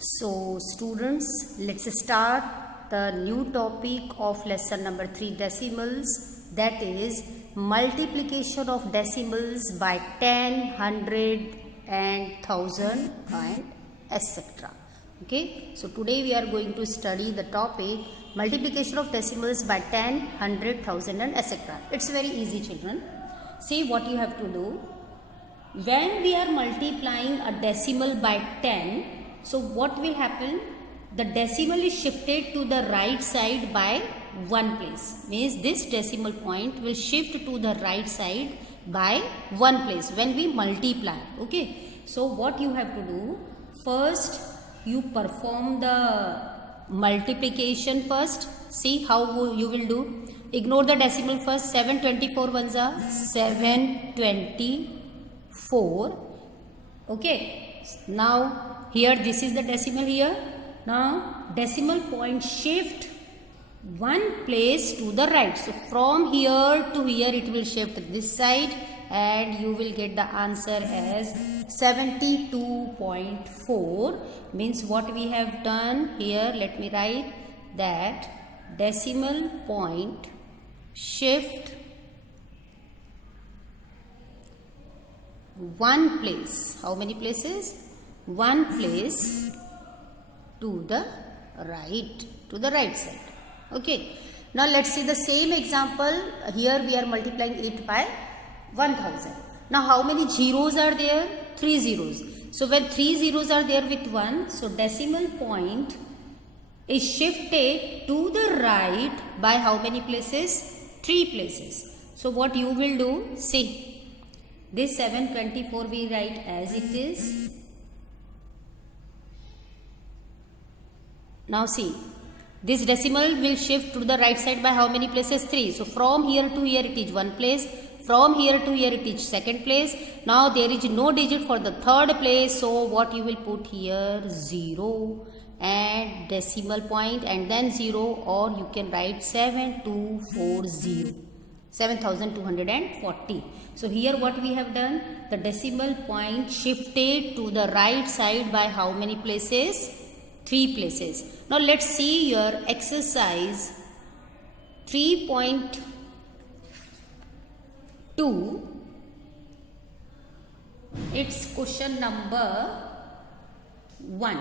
So students, let's start the new topic of lesson number 3, decimals, that is multiplication of decimals by 10, 100 and 1000 and etc. Okay, so today we are going to study the topic multiplication of decimals by 10, 100, 1000 and etc. It's very easy, children. See what you have to do. When we are multiplying a decimal by 10, so what will happen? The decimal is shifted to the right side by one place. Means this decimal point will shift to the right side by one place when we multiply. Okay. So what you have to do? First you perform the multiplication first. See how you will do. Ignore the decimal first. 724 ones are 724. Okay. Now here this is the decimal here. Now decimal point shift one place to the right. So from here to here it will shift this side and you will get the answer as 72.4. Means what we have done here, let me write that decimal point shift one place. How many places? One place to the right side. Okay. Now let's see the same example. Here we are multiplying it by 1000. Now how many zeros are there? 3 zeros. So when 3 zeros are there with 1, so decimal point is shifted to the right by how many places? 3 places. So what you will do? See. This 724 we write as it is. Now see, this decimal will shift to the right side by how many places? 3. So from here to here it is one place. From here to here it is second place. Now there is no digit for the third place. So what you will put here? 0 and decimal point and then 0, or you can write 7240. 7240. So here what we have done, the decimal point shifted to the right side by how many places? 3 places. Now let's see your exercise 3.2. It's question number 1.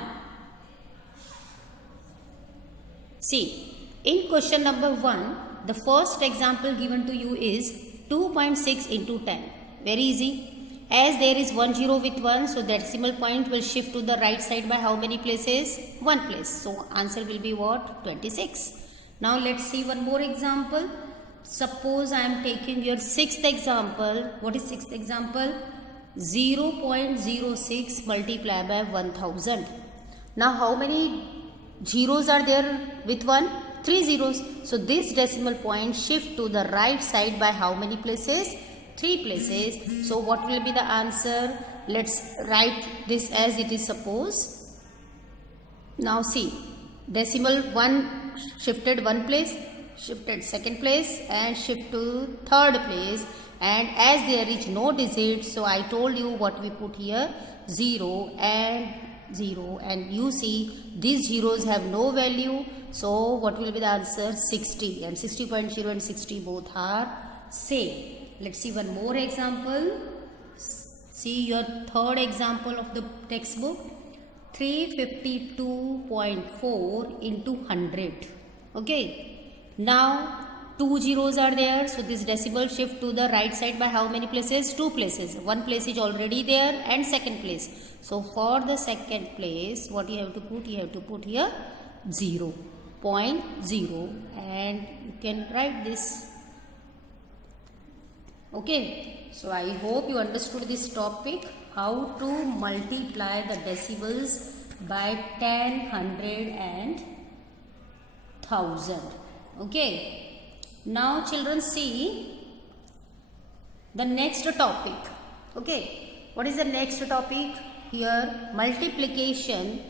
See, in question number 1, the first example given to you is 2.6 into 10. Very easy. As there is 1 0 with 1, so decimal point will shift to the right side by how many places? 1 place. So answer will be what? 26. Now let's see one more example. Suppose I am taking your 6th example. What is 6th example? 0.06 multiplied by 1000. Now how many zeros are there with 1? 3 zeros. So this decimal point shift to the right side by how many places? 3 places. So what will be the answer? Let's write this as it is, suppose. Now see, decimal 1 shifted one place, shifted second place and shift to third place, and as there is no digit, so I told you what we put here, 0 and 0, and you see these zeros have no value. So what will be the answer? 60, and 60.0 and 60 both are same. Let's see one more example. See your third example of the textbook. 352.4 into 100. Okay. Now 2 zeros are there. So this decimal shift to the right side by how many places? 2 places. One place is already there and second place. So for the second place, what you have to put? You have to put here 0.0 and you can write this. Okay, so I hope you understood this topic, how to multiply the decimals by 10, 100 and 1000. Okay, now children see the next topic. Okay, what is the next topic? Here multiplication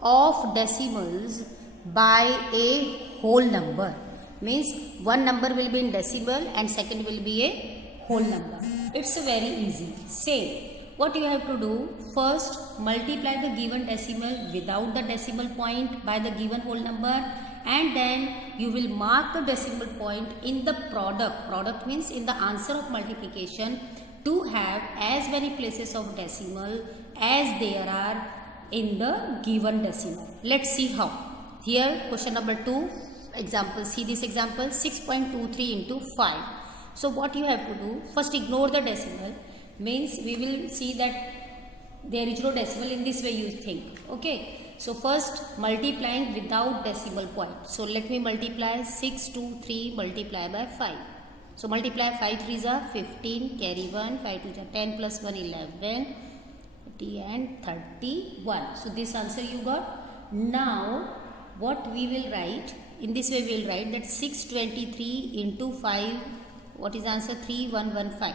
of decimals by a whole number. Means one number will be in decimal and second will be a whole number. It's very easy. Say what you have to do, first multiply the given decimal without the decimal point by the given whole number, and then you will mark the decimal point in the product means in the answer of multiplication, to have as many places of decimal as there are in the given decimal. Let's see how. Here question number 2 example, see this example, 6.23 into 5. So what you have to do, first ignore the decimal, means we will see that there is no decimal, in this way you think. Okay, so first multiplying without decimal point. So let me multiply 623 multiply by 5. So multiply 5 3s are 15, carry 1, 5 2s are 10 plus 1 11, 30 and 31. So this answer you got. Now what we will write, in this way we will write that 623 into 5, what is answer? 3115.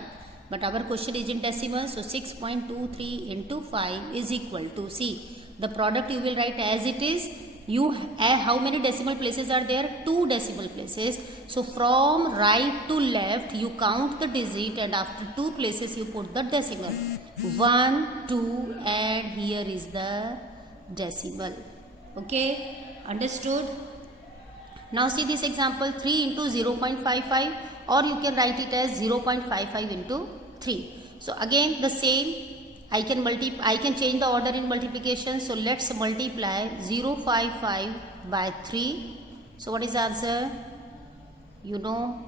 But our question is in decimal, so 6.23 into 5 is equal to, see, the product you will write as it is. You how many decimal places are there? 2 decimal places. So from right to left you count the digit, and after 2 places you put the decimal. 1, 2 and here is the decimal. Okay, understood? Now see this example, 3 into 0.55, or you can write it as 0.55 into 3. So again the same, I can change the order in multiplication. So let's multiply 0.55 by 3. So what is the answer? You know,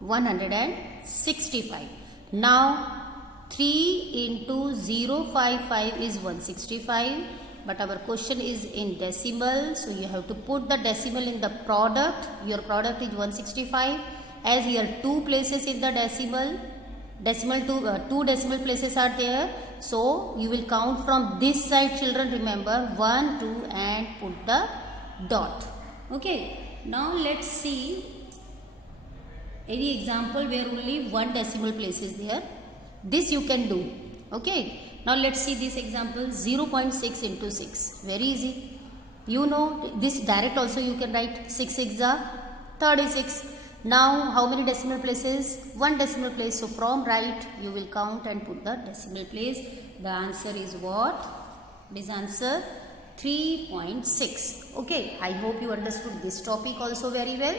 165. Now 3 into 0.55 is 165. But our question is in decimal, so you have to put the decimal in the product. Your product is 165. As here 2 places in the decimal 2 decimal places are there. So you will count from this side, children, remember 1, 2 and put the dot. Okay, now let's see any example where only 1 decimal place is there. This you can do. Okay. Now let's see this example, 0.6 into 6. Very easy. You know this direct also you can write 6 6 are 36. Now how many decimal places? 1 decimal place. So from right you will count and put the decimal place. The answer is what? This answer 3.6. Okay, I hope you understood this topic also very well.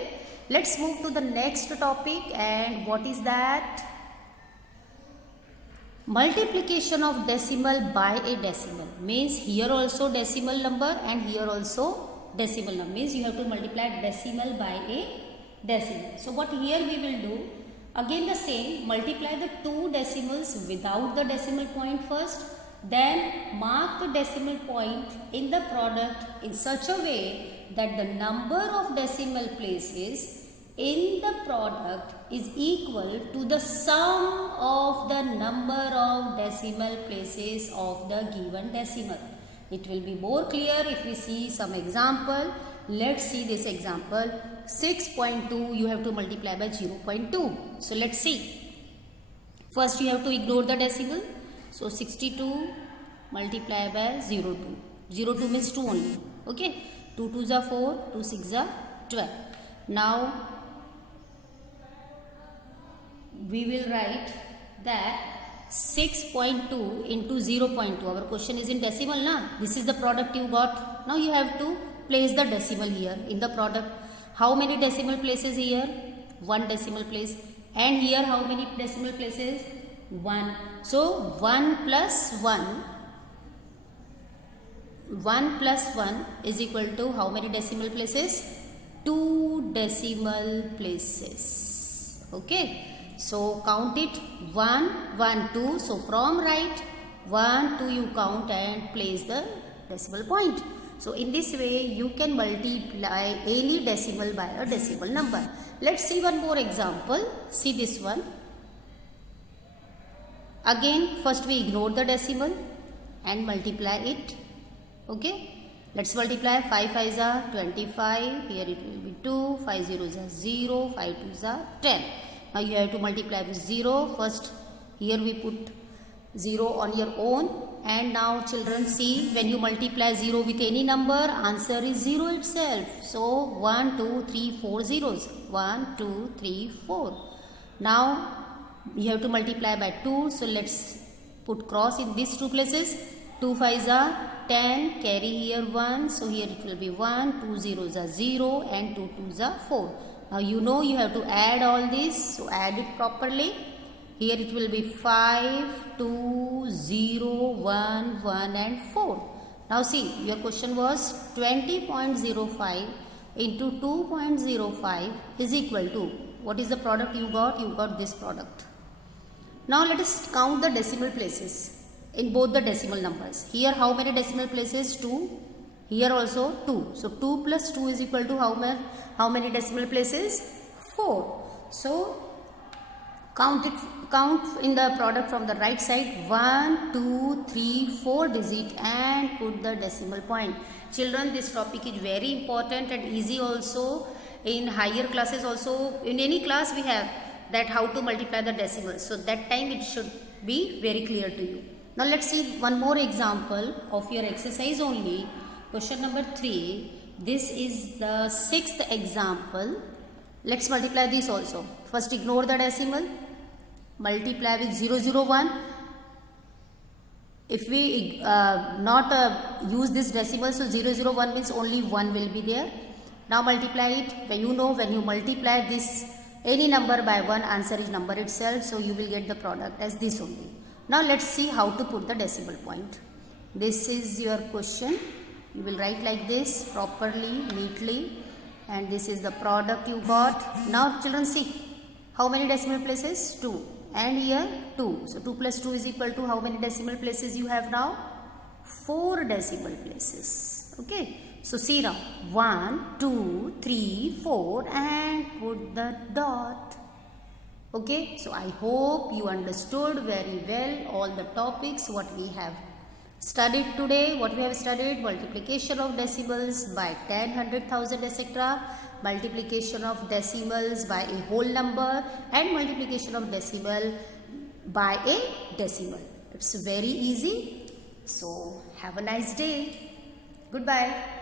Let's move to the next topic, and what is that? Multiplication of decimal by a decimal. Means here also decimal number and here also decimal number. Means you have to multiply decimal by a decimal. So what here we will do, again the same, multiply the 2 decimals without the decimal point first, then mark the decimal point in the product in such a way that the number of decimal places in the product is equal to the sum of the number of decimal places of the given decimal. It will be more clear if we see some example. Let's see this example. 6.2 you have to multiply by 0.2. So let's see. First you have to ignore the decimal. So 62 multiply by 0.2. 0.2 means 2 only. Okay. 2 2s are 4, 2 6s are 12. Now we will write that 6.2 into 0.2. Our question is in decimal, na? This is the product you got. Now you have to place the decimal here in the product. How many decimal places here? 1 decimal place. And here how many decimal places? 1. So 1 plus 1 is equal to how many decimal places? 2 decimal places. Okay. So count it 1, 1, 2. So from right 1, 2 you count and place the decimal point. So in this way you can multiply any decimal by a decimal number. Let's see one more example. See this one. Again first we ignore the decimal and multiply it. Okay. Let's multiply 5 5s are 25. Here it will be 2. 5 zeros are 0. 5 2s are 10. Now you have to multiply with 0. First here we put 0 on your own, and now children see, when you multiply 0 with any number, answer is 0 itself. So 1 2 3 4 zeros. 1 2 3 4. Now you have to multiply by 2. So let's put cross in these two places. 2 5s are 10, carry here 1, so here it will be 1, 2 zeros are 0 and 2 2s are 4. Now you know you have to add all this, so add it properly. Here it will be 5, 2, 0, 1, 1 and 4. Now see, your question was 20.05 into 2.05 is equal to, what is the product you got? You got this product. Now let us count the decimal places in both the decimal numbers. Here how many decimal places? 2. Here also 2. So 2 plus 2 is equal to how many decimal places? 4. So count in the product from the right side. 1, 2, 3, 4 digit and put the decimal point. Children, this topic is very important and easy also. In higher classes also, in any class we have that how to multiply the decimals. So that time it should be very clear to you. Now let's see one more example of your exercise only. Question number 3. This is the 6th example. Let's multiply this also. First ignore the decimal. Multiply with 001. If we not use this decimal, so 001 means only 1 will be there. Now multiply it. When you know when you multiply this any number by 1, answer is number itself. So you will get the product as this only. Now let's see how to put the decimal point. This is your question. You will write like this properly, neatly. And this is the product you got. Now children see. How many decimal places? 2. And here 2. So 2 plus 2 is equal to how many decimal places you have now? 4 decimal places. Okay. So see now. 1, 2, 3, 4 and put the dot. Okay. So I hope you understood very well all the topics what we have studied today. What we have studied? Multiplication of decimals by 10, 100,000 etc. Multiplication of decimals by a whole number and multiplication of decimal by a decimal. It's very easy. So have a nice day. Goodbye.